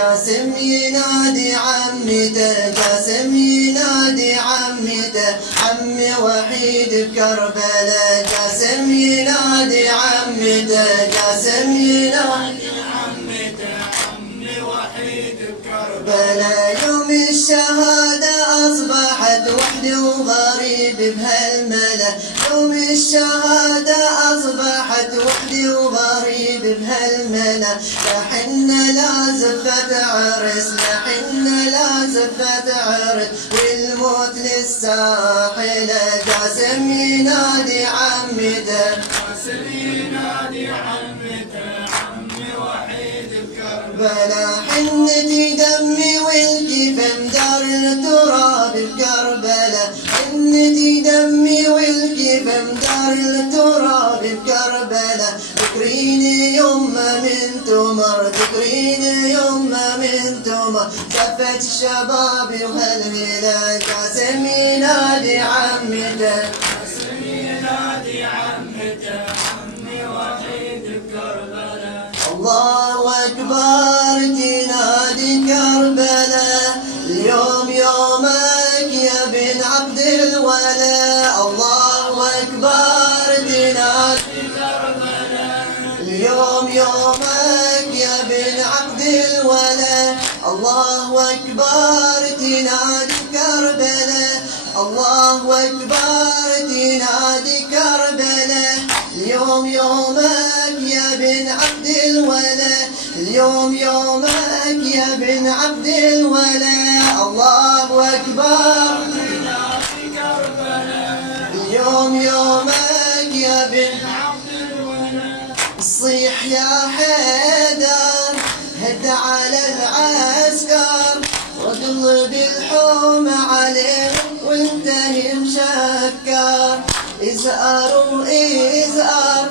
جاسم ينادي عمته، جاسم ينادي عمته، عمي وحيد بكربلاء. جاسم ينادي عمته، جاسم ينادي عمته، عمي وحيد بكربلاء. يوم الشهادة أصبحت وحدي وغريب بهالملا، يوم الشهادة أصبحت وحدي وغريب بهالملا. لحن لا زفت عرس، لحن لا زفت عرس، والموت للساحلة. جاسم ينادي عمته، جاسم ينادي عمته، عمي وحيد بكربلاء. حنتي دمي والكفن دار التراب بكربلاء، حنتي دمي والكفن دار التراب بكربلاء. تذكريني يوم من تمر، تذكريني يوم من تمر، زفت شبابي وهالهلا. جاسم ينادي عمته، جاسم ينادي عمته، عمي وحيد بكربلاء. الله أكبر تنادي كربلاء، اليوم يومك يا بن عبد الولا. الله أكبر تنادي كربلاء، اليوم يومك يا بن عبد الولا. الله أكبر تنادي كربلاء، الله أكبر تنادي كربلاء، اليوم يومك يا بن عبد الولا. اليوم يومك يا بن عبد الولا. الله أكبر تنادي كربلاء، اليوم يومك يا بن عبد الولا. صيح يا حيدر هد على العسكر، واقلب الحوم عليه وانتهي مشكر. ازأر وازأر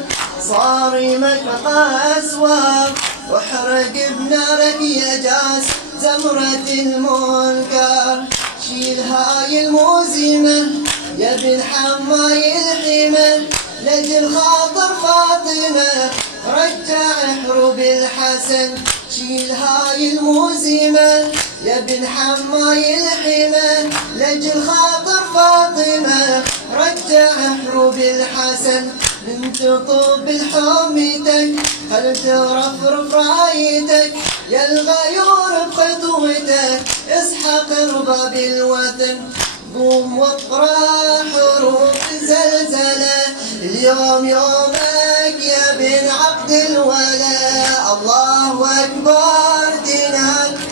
صارمك قسوة، واحرق بنارك يا جاس زمرة المنكر. شيل هاي الموزمة يا بن حماي الحمى، لجل خاطر فاطمة رجع حروب الحسن. شيل هاي الموزمة يا بن حماي الحمى، لجل خاطر فاطمة رجع حروب الحسن. بنت طوب بحومتك هل ترفرف رايتك، يا الغيور بخطوتك اسحق رباب الوثن. قوم واقرا حروف زلزلة، اليوم يومك يا بن عبد الولا. الله أكبر تنادي،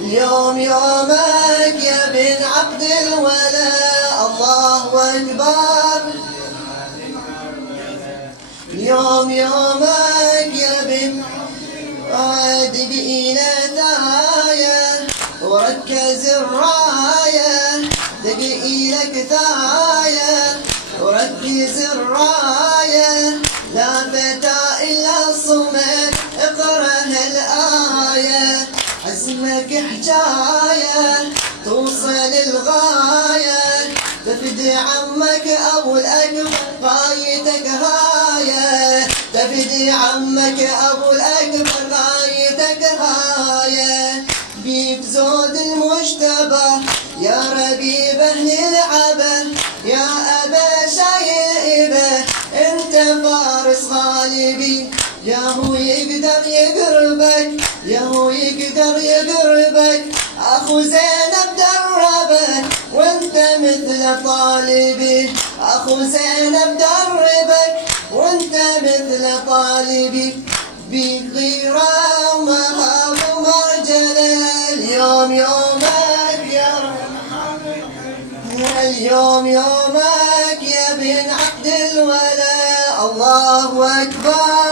اليوم يومك يا بن عبد الولا. الله أكبر، اليوم يومك يا بن. أدق إلى ثايا وركز الراية، دق إلى كثايا وركز الراية. لا فتى إلا الصمت اقرأ الآية، عزمك حجاية توصل الغاية. تفدي عمك أبو الأكبر غايتك غاية، تفدي عمك أبو الأكبر غايتك غاية. بيك زود المجتبى يا ربيب أهل العبا، يا أبا شايل إبه أنت فارس غالبي. يا هو يقدر يقربك، يا هو يقدر يقربك، أخو زينب دربك وانت مثل طالبي. أخو زينب دربك وانت مثل طالبي. بيك غيرة ومهاب ومرجلة، اليوم يومك يا اليوم يومك يا بن عبد الولا. الله أكبر.